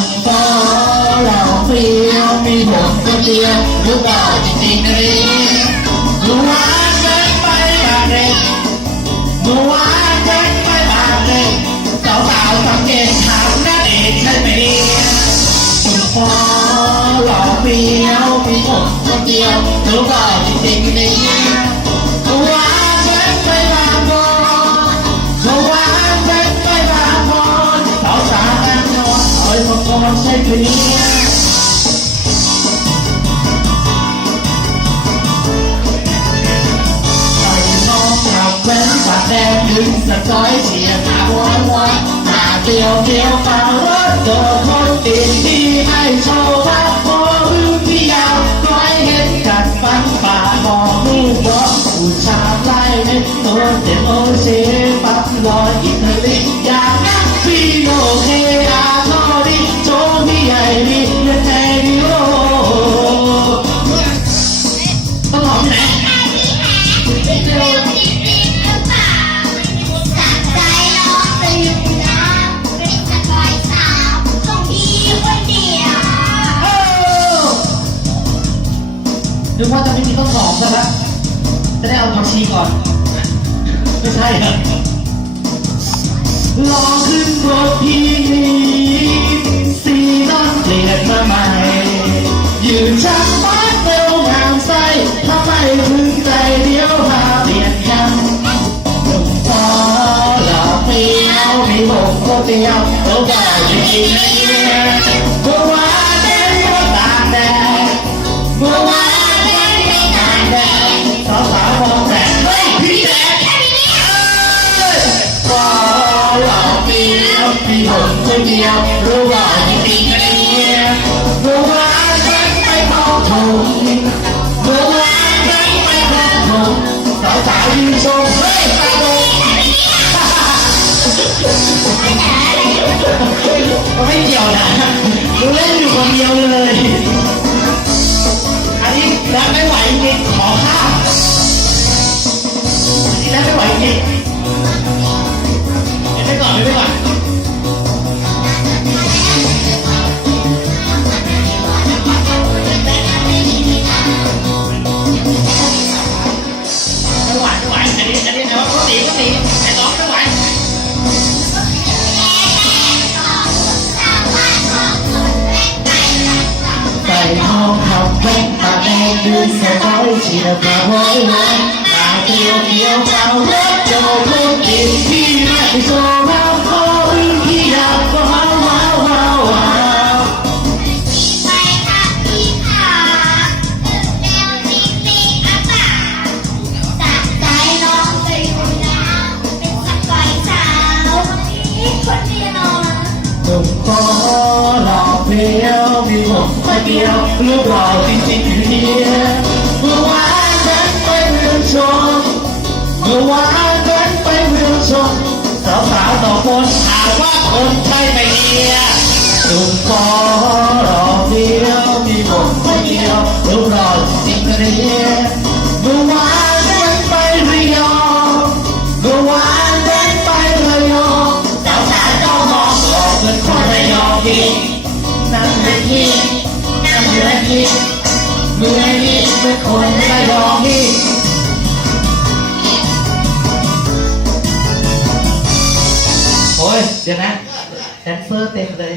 นพเราเปลี่ยวมีผมคนเดียวหรือเปล่าจริงๆนี่รู้ว่าเกินไปบางเลยดูว่าเกินไปบางเรื่องสาวๆสังเกตถามนั่นเองใช่ไหมเนี่ยเราเปลี่ยวมีผมคนเดียวหรือเปล่าจริง แว้นปากแดงถึงสะก้อยเฉียร์ตาวันวันหาเดียวเดียวฟังรถเจอคนติดที่ให้เช่าพักผ่อน นึกว่าจะไม่มีต้นหอมใช่ไหมจะได้เอาผักชีก่อน ไม่ใช่เหรอลองขึ้นรถพี่สีน้ำเปลี่ยนมาใหม่ ยืนชักบ้านเร็วงามไส้ถ้าไมถึงใจเดียวพาเปลี่ยนกันหนุ่มพอหล่อเฟี้ยวมีผมคนเดียวโอ้บ้าจริง คนเดียวรู้ว่าจริงๆเนี่ยรู้ว่าฉันไม่พอทนรู้ว่าฉันไม่พอทนสาวสาวยืนชมเฮ้ยตาโดนไม่เกี่ยวนะดูเล่นอยู่คนเดียวเลย ยืนสะท้อยเชียร์มาไว้ไว้ตาเขียวเขียวเฝ้ารถโจลูกกินพี่ไม่โชว์เราขออึ้งพี่อยากก็ว้าวว้าวว้าวว้าวหนุ่มคอหล่อเพียวมีผมค นเดียวรูปล่าจริงๆอยู่เนี่ยเมื่อวานฉันไปเมืองชนเมื่อวานฉันไปเมืองชนสาวสาวๆต่อคนถามว่าคนใช่ไหมเนี่ย นั่งเป็นยี่นั่งเดือนยี่เมื่อนี้เป็นคนระยองนี่โอ้ยเดี๋ยวนะแดนเซอร์เต็มเลย